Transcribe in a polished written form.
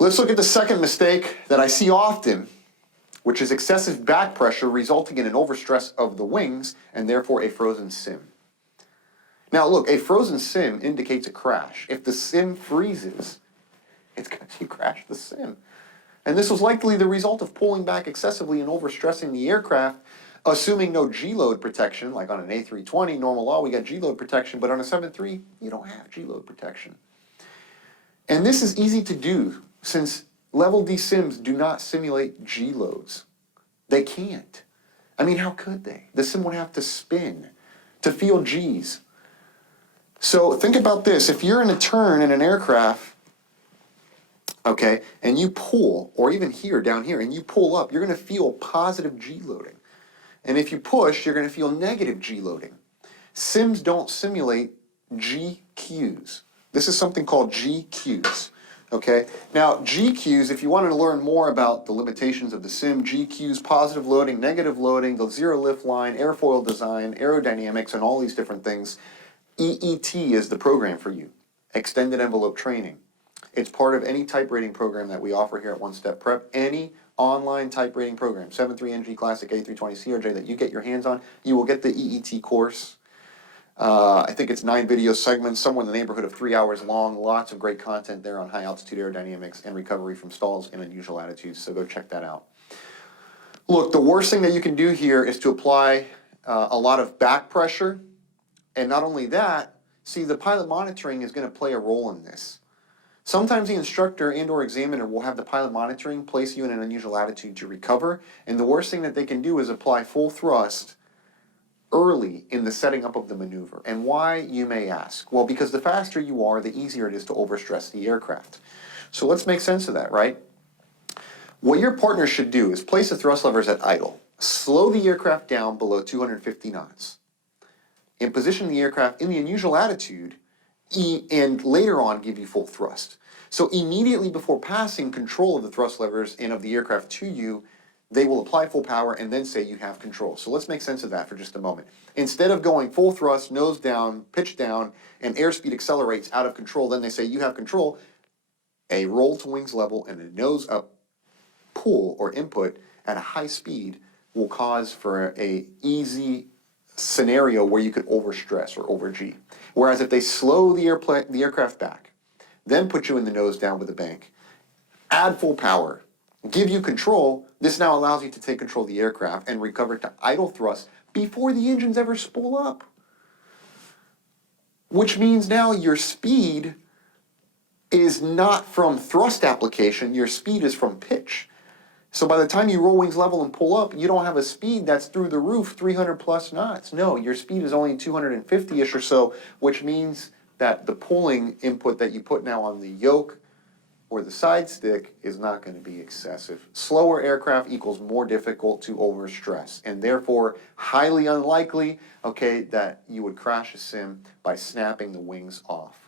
Let's look at the second mistake that I see often, which is excessive back pressure resulting in an overstress of the wings and therefore a frozen sim. Now look, a frozen sim indicates a crash. If the sim freezes, it's going to crash the sim. And this was likely the result of pulling back excessively and overstressing the aircraft, assuming no G-load protection, like on an A320, normal law, we got G-load protection, but on a 7.3, you don't have G-load protection. And this is easy to do, since level D sims do not simulate G-loads. They can't. I mean, how could they? The sim would have to spin to feel G's. So think about this. If you're in a turn in an aircraft, okay, and you pull, or even here, down here, and you pull up, you're going to feel positive G loading. And if you push, you're going to feel negative G loading. Sims don't simulate GQs. This is something called GQs, okay? Now, GQs, if you wanted to learn more about the limitations of the sim, GQs, positive loading, negative loading, the zero lift line, airfoil design, aerodynamics, and all these different things, EET is the program for you, Extended Envelope Training. It's part of any type rating program that we offer here at One Step Prep. Any online type rating program, 7.3 NG Classic A320 CRJ that you get your hands on, you will get the EET course. I think it's 9 video segments, somewhere in the neighborhood of 3 hours long. Lots of great content there on high altitude aerodynamics and recovery from stalls in unusual attitudes, so go check that out. Look, the worst thing that you can do here is to apply a lot of back pressure. And not only that, see, the pilot monitoring is going to play a role in this. Sometimes the instructor and or examiner will have the pilot monitoring place you in an unusual attitude to recover, and the worst thing that they can do is apply full thrust early in the setting up of the maneuver. And why, you may ask? Well, because the faster you are, the easier it is to overstress the aircraft. So let's make sense of that, right? What your partner should do is place the thrust levers at idle, slow the aircraft down below 250 knots, and position the aircraft in the unusual attitude, and later on give you full thrust. So immediately before passing control of the thrust levers and of the aircraft to you, they will apply full power and then say you have control. So let's make sense of that for just a moment. Instead of going full thrust, nose down, pitch down, and airspeed accelerates out of control, then they say you have control, a roll to wings level and a nose up pull or input at a high speed will cause for a easy scenario where you could overstress or over G. Whereas if they slow the aircraft back, then put you in the nose down with a bank, add full power, give you control, this now allows you to take control of the aircraft and recover to idle thrust before the engines ever spool up. Which means now your speed is not from thrust application, your speed is from pitch. So by the time you roll wings level and pull up, you don't have a speed that's through the roof 300 plus knots. No, your speed is only 250-ish or so, which means that the pulling input that you put now on the yoke or the side stick is not going to be excessive. Slower aircraft equals more difficult to overstress, and therefore highly unlikely, okay, that you would crash a sim by snapping the wings off.